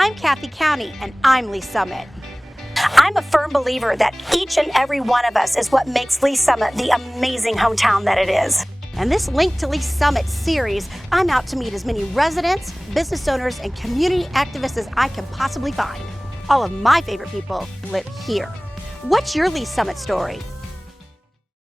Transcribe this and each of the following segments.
I'm Cathy Counti, and I'm Lee Summit. I'm a firm believer that each and every one of us is what makes Lee Summit the amazing hometown that it is. And this Link to Lee Summit series, I'm out to meet as many residents, business owners, and community activists as I can possibly find. All of my favorite people live here. What's your Lee Summit story?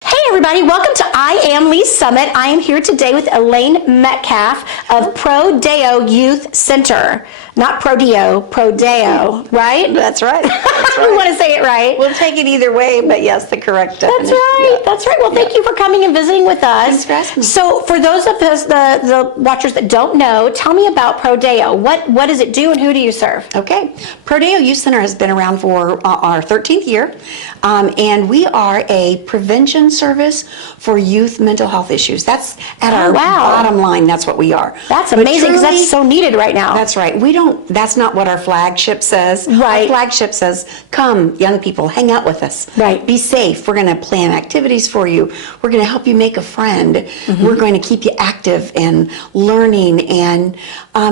Hey everybody, welcome to I Am Lee Summit. I am here today with Elaine Metcalf of Pro Deo Youth Center. Not Pro Deo, Pro Deo, right? That's right. That's right. We want to say it right. We'll take it either way, but yes, the correct definition. That's right. Yeah. That's right. Well, thank you for coming and visiting with us. Thanks for asking me. So, for those of us, the watchers that don't know, tell me about Pro Deo. What does it do, and who do you serve? Okay. Pro Deo Youth Center has been around for our 13th year, and we are a prevention service for youth mental health issues. That's at our bottom line. That's what we are. That's amazing because that's so needed right now. That's right. That's not what our flagship says. Right. Our flagship says, come, young people, hang out with us. Right. Be safe. We're going to plan activities for you. We're going to help you make a friend. Mm-hmm. We're going to keep you active and learning and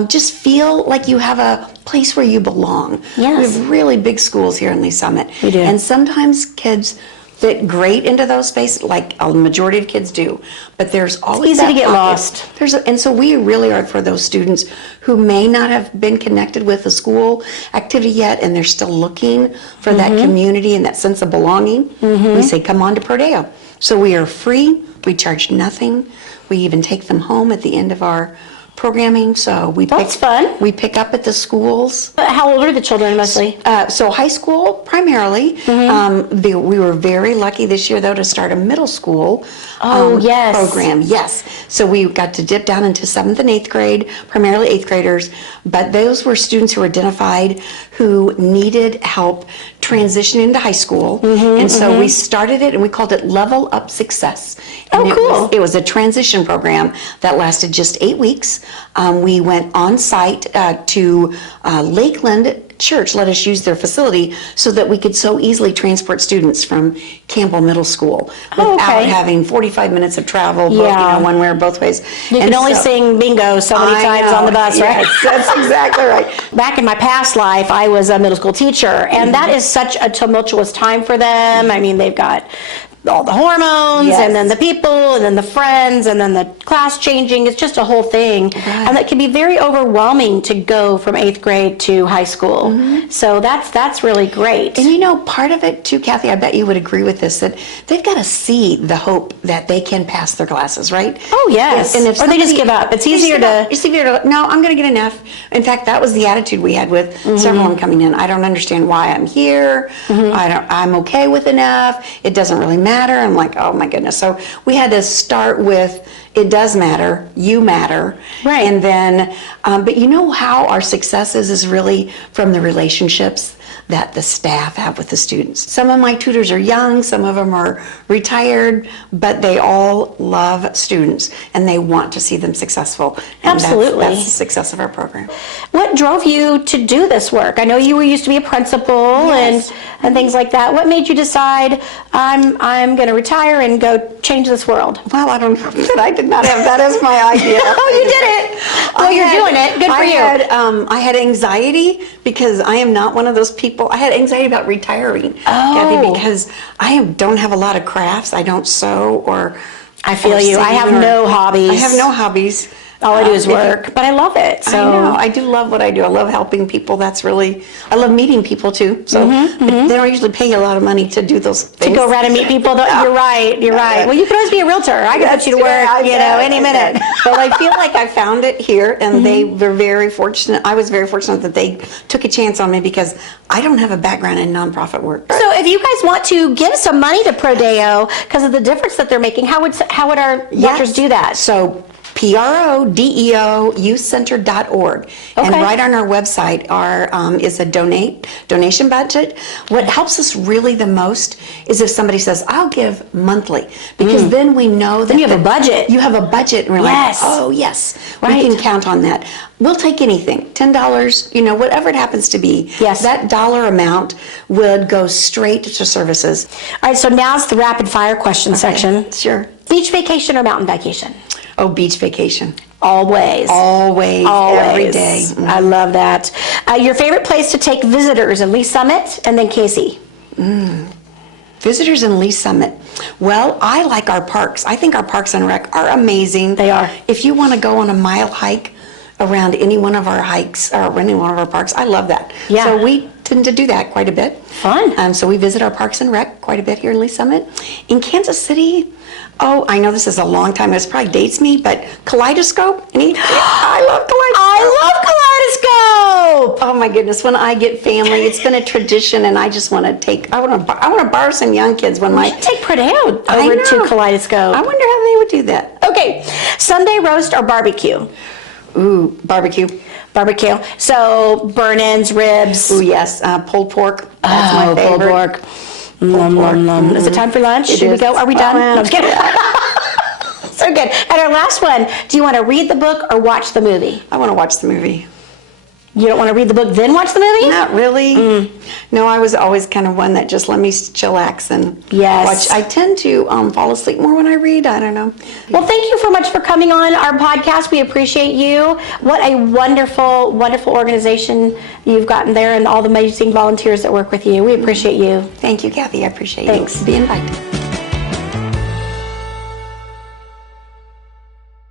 just feel like you have a place where you belong. Yes. We have really big schools here in Lee Summit. We do. And sometimes kids fit great into those spaces, like a majority of kids do. But there's always easy to get lost. And so we really are for those students who may not have been connected with a school activity yet, and they're still looking for that community and that sense of belonging. We say, come on to Pro Deo. So we are free. We charge nothing. We even take them home at the end of our programming. So That's fun. We pick up at the schools. How old are the children mostly? So high school primarily. We were very lucky this year though to start a middle school program. Yes. So we got to dip down into 7th and 8th grade, primarily 8th graders, but those were students who were identified who needed help transitioning into high school. And so we started it and we called it Level Up Success. And cool. It was a transition program that lasted just 8 weeks. We went on site to Lakeland Church, let us use their facility so that we could so easily transport students from Campbell Middle School without having 45 minutes of travel, one way or both ways. You can only sing bingo so many times on the bus, right? That's exactly right. Back in my past life, I was a middle school teacher, and that is such a tumultuous time for them. I mean, they've got all the hormones, and then the people, and then the friends, and then the class changing. It's just a whole thing. Right. And that can be very overwhelming to go from 8th grade to high school. So that's really great. And you know, part of it too, Cathy, I bet you would agree with this, that they've got to see the hope that they can pass their classes, right? Oh, yes. And if or they just give up. It's easier to... No, I'm going to get an F. In fact, that was the attitude we had with several of them coming in. I don't understand why I'm here. I'm okay with an F. It doesn't really matter. I'm like, oh my goodness. So we had to start with, it does matter, you matter. Right. And then, but you know how our success is really from the relationships that the staff have with the students. Some of my tutors are young, some of them are retired, but they all love students and they want to see them successful. And Absolutely. That's the success of our program. What drove you to do this work? I know you used to be a principal and things like that. What made you decide I'm going to retire and go change this world? Well, I don't know that I did not have that as my idea. Oh, you did it. Well, you're doing it. Good for you. I had anxiety because I am not one of those people. I had anxiety about retiring, Cathy, because I don't have a lot of crafts. I don't sew or I feel you. I have no hobbies. I have no hobbies. All I do is work, but I love it. So. I know. I do love what I do. I love helping people. That's really, I love meeting people too. So but they don't usually pay you a lot of money to do those things. To go around and meet people. You're right. You're right. Well, you can always be a realtor. I can put you to work, any minute. But I feel like I found it here, and they were very fortunate. I was very fortunate that they took a chance on me because I don't have a background in nonprofit work. So if you guys want to give some money to Pro Deo because of the difference that they're making, how would our watchers do that? So PRODEO youthcenter.org. And right on our website is a donation budget. What helps us really the most is if somebody says, I'll give monthly, because then we know that then you have a budget. You have a budget, and we're like, oh yes, we can count on that. We'll take anything, $10, whatever it happens to be. Yes. That dollar amount would go straight to services. All right, so now's the rapid fire question section. Sure. Beach vacation or mountain vacation? Oh, beach vacation. Always. Always. Every day. I love that. Your favorite place to take visitors in Lee Summit and then Casey? Visitors in Lee Summit. Well, I like our parks. I think our parks and rec are amazing. They are. If you want to go on a mile hike around any one of our hikes or any one of our parks, I love that. Yeah. So we tend to do that quite a bit. Fun. So we visit our parks and rec quite a bit here in Lee Summit. In Kansas City, oh, I know this is a long time. This probably dates me, but Kaleidoscope. I love Kaleidoscope. Oh my goodness! When I get family, it's been a tradition, and I just want to take. I want to borrow some young kids when We should take Pro Deo over to Kaleidoscope. I wonder how they would do that. Okay, Sunday roast or barbecue? Ooh, barbecue. Barbecue. So burn-ins, ribs. Ooh, yes, pulled pork. That's my favorite. Pulled pork. Pulled pork. Is it time for lunch? Should we go? Are we done? No, I'm just kidding. So good. And our last one. Do you want to read the book or watch the movie? I want to watch the movie. You don't want to read the book then watch the movie? Not really. No, I was always kind of one that just let me chillax and watch. I tend to fall asleep more when I read. I don't know. Well, thank you so much for coming on our podcast. We appreciate you. What a wonderful, wonderful organization you've gotten there and all the amazing volunteers that work with you. We appreciate you. Thank you, Kathy. I appreciate Thanks. you being invited.